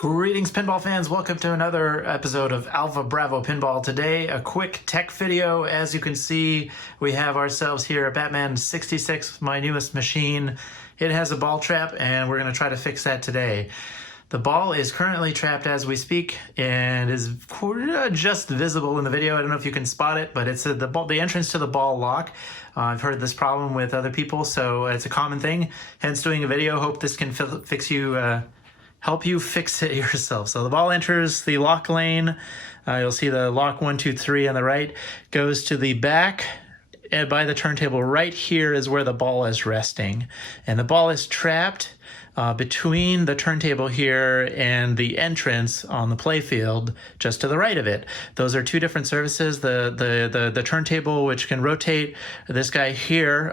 Greetings, pinball fans. Welcome to another episode of Alpha Bravo Pinball. Today, a quick tech video. As you can see, we have ourselves here a Batman 66, my newest machine. It has a ball trap, and we're going to try to fix that today. The ball is currently trapped as we speak and is just visible in the video. I don't know if you can spot it, but it's the entrance to the ball lock. I've heard this problem with other people, so it's a common thing. Hence doing a video. Hope this can help you fix it yourself. So the ball enters the lock lane. You'll see the lock 1, 2, 3 on the right, goes to the back, and by the turntable right here is where the ball is resting. And the ball is trapped between the turntable here and the entrance on the playfield just to the right of it. Those are two different surfaces. The turntable, which can rotate, this guy here,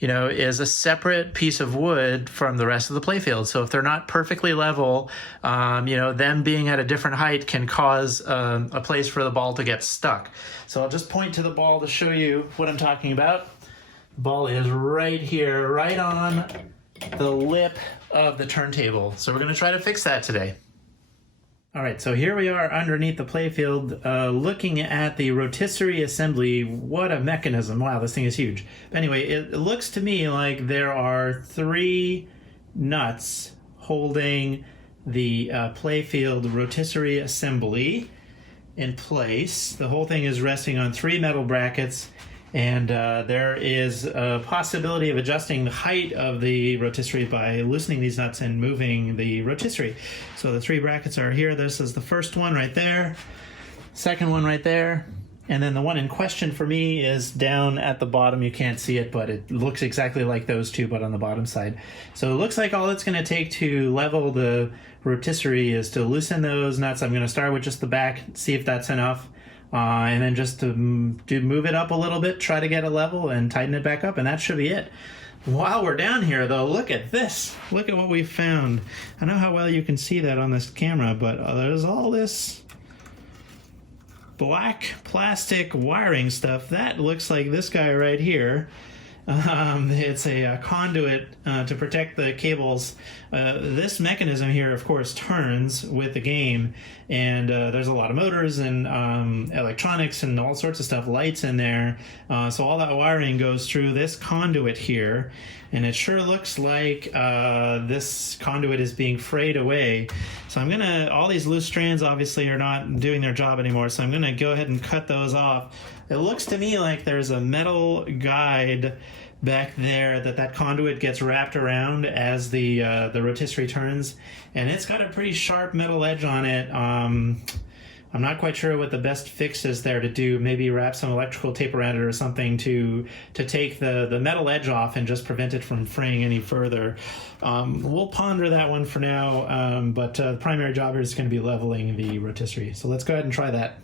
is a separate piece of wood from the rest of the playfield. So if they're not perfectly level, them being at a different height can cause a place for the ball to get stuck. So I'll just point to the ball to show you what I'm talking about. The ball is right here, right on the lip of the turntable. So we're going to try to fix that today. All right, so here we are underneath the playfield, looking at the rotisserie assembly. What a mechanism. Wow, this thing is huge. But anyway, it looks to me like there are 3 nuts holding the playfield rotisserie assembly in place. The whole thing is resting on 3 metal brackets, and there is a possibility of adjusting the height of the rotisserie by loosening these nuts and moving the rotisserie. So the 3 brackets are here. This is the first one right there, second one right there, and then the one in question for me is down at the bottom. You can't see it, but it looks exactly like those two, but on the bottom side. So it looks like all it's going to take to level the rotisserie is to loosen those nuts. I'm going to start with just the back, see if that's enough. And then just to move it up a little bit, try to get it level and tighten it back up, and that should be it. While we're down here, though, look at this. Look at what we found. I know how well you can see that on this camera, but there's all this black plastic wiring stuff. That looks like this guy right here. It's a conduit to protect the cables. This mechanism here, of course, turns with the game, and there's a lot of motors and electronics and all sorts of stuff, lights in there. So all that wiring goes through this conduit here, and it sure looks like this conduit is being frayed away. So I'm gonna, all these loose strands obviously are not doing their job anymore, so I'm gonna go ahead and cut those off. It looks to me like there's a metal guide back there that conduit gets wrapped around as the rotisserie turns, and it's got a pretty sharp metal edge on it. I'm not quite sure what the best fix is there to do. Maybe wrap some electrical tape around it or something to take the metal edge off and just prevent it from fraying any further. We'll ponder that one for now, but the primary job here is going to be leveling the rotisserie. So let's go ahead and try that.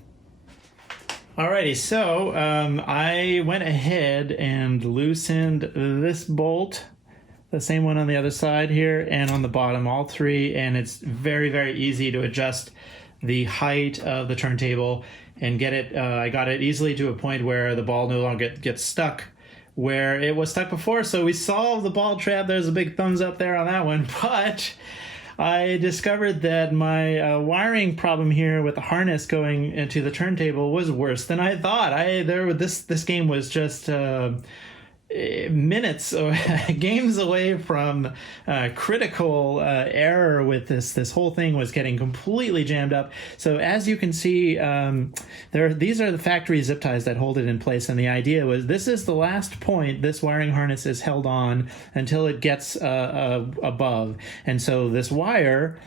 Alrighty, so I went ahead and loosened this bolt, the same one on the other side here, and on the bottom, all 3, and it's very, very easy to adjust the height of the turntable and get it. I got it easily to a point where the ball no longer gets stuck where it was stuck before. So we solved the ball trap. There's a big thumbs up there on that one, but I discovered that my wiring problem here with the harness going into the turntable was worse than I thought. This game was just minutes or games away from critical error with this whole thing was getting completely jammed up. So as you can see, these are the factory zip ties that hold it in place, and the idea was this is the last point this wiring harness is held on until it gets above. And so this wire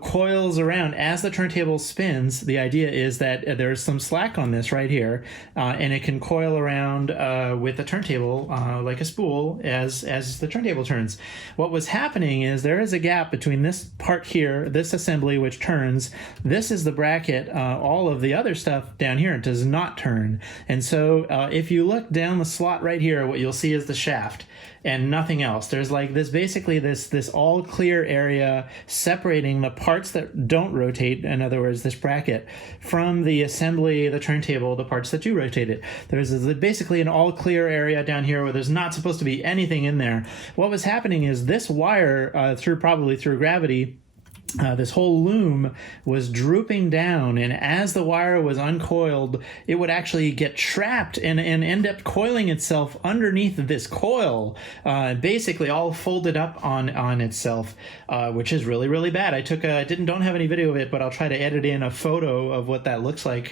coils around as the turntable spins. The idea is that there's some slack on this right here, and it can coil around with the turntable like a spool as the turntable turns. What was happening is there is a gap between this part here, this assembly which turns. This is the bracket. All of the other stuff down here does not turn. And so if you look down the slot right here, what you'll see is the shaft and nothing else. There's like this all clear area separating the parts that don't rotate, in other words, this bracket, from the assembly, the turntable, the parts that do rotate it. There's basically an all clear area down here where there's not supposed to be anything in there. What was happening is this wire, probably through gravity, this whole loom was drooping down, and as the wire was uncoiled, it would actually get trapped and end up coiling itself underneath this coil, basically all folded up on itself, which is really, really bad. I took don't have any video of it, but I'll try to edit in a photo of what that looks like,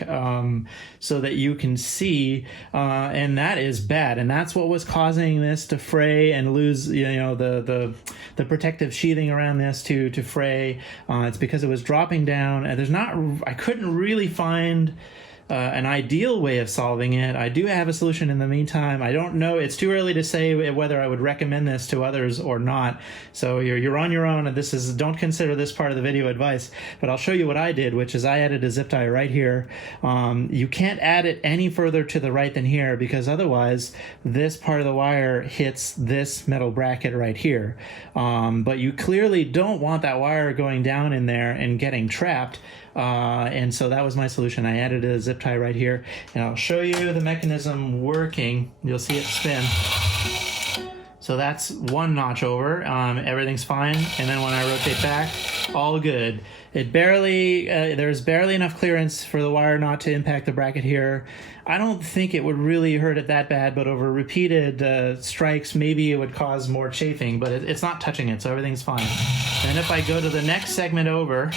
so that you can see, and that is bad, and that's what was causing this to fray and lose, the protective sheathing around this to fray. It's because it was dropping down, and I couldn't really find an ideal way of solving it. I do have a solution in the meantime. I don't know. It's too early to say whether I would recommend this to others or not. So you're on your own, and don't consider this part of the video advice. But I'll show you what I did, which is I added a zip tie right here. You can't add it any further to the right than here, because otherwise this part of the wire hits this metal bracket right here. But you clearly don't want that wire going down in there and getting trapped. And so that was my solution. I added a zip tie right here, and I'll show you the mechanism working. You'll see it spin. So that's one notch over. Everything's fine. And then when I rotate back, all good. There's barely enough clearance for the wire not to impact the bracket here. I don't think it would really hurt it that bad, but over repeated strikes, maybe it would cause more chafing, but it's not touching it, so everything's fine. And if I go to the next segment over,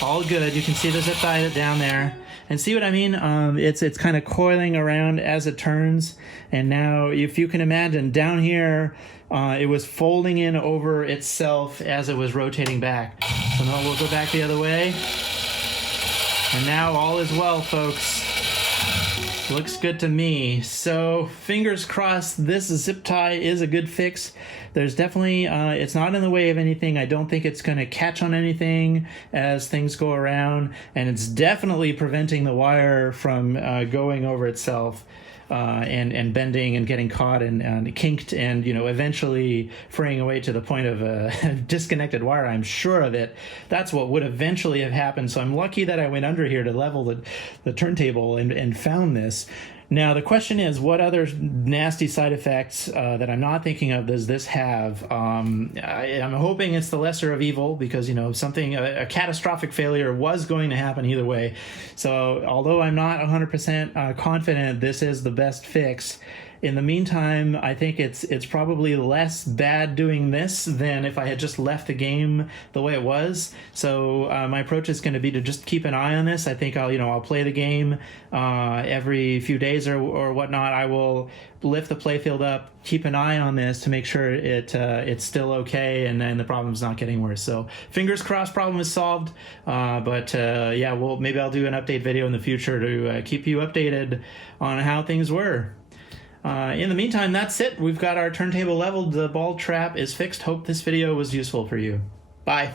all good. You can see the zip tie down there, and see what I mean? It's kind of coiling around as it turns, and now if you can imagine down here, it was folding in over itself as it was rotating back. So now we'll go back the other way, and now all is well, folks. Looks good to me. So fingers crossed this zip tie is a good fix. There's definitely, it's not in the way of anything. I don't think it's going to catch on anything as things go around, and it's definitely preventing the wire from going over itself and bending and getting caught and kinked and, eventually fraying away to the point of a disconnected wire. I'm sure of it. That's what would eventually have happened. So I'm lucky that I went under here to level the turntable and found this. Now, the question is, what other nasty side effects that I'm not thinking of does this have? I'm hoping it's the lesser of evil, because, a catastrophic failure was going to happen either way. So although I'm not 100% confident this is the best fix, in the meantime, I think it's probably less bad doing this than if I had just left the game the way it was. So my approach is going to be to just keep an eye on this. I think I'll play the game every few days or whatnot. I will lift the playfield up, keep an eye on this to make sure it's still okay and the problem's not getting worse. So fingers crossed, problem is solved. Yeah, maybe I'll do an update video in the future to keep you updated on how things were. In the meantime, that's it. We've got our turntable leveled. The ball trap is fixed. Hope this video was useful for you. Bye.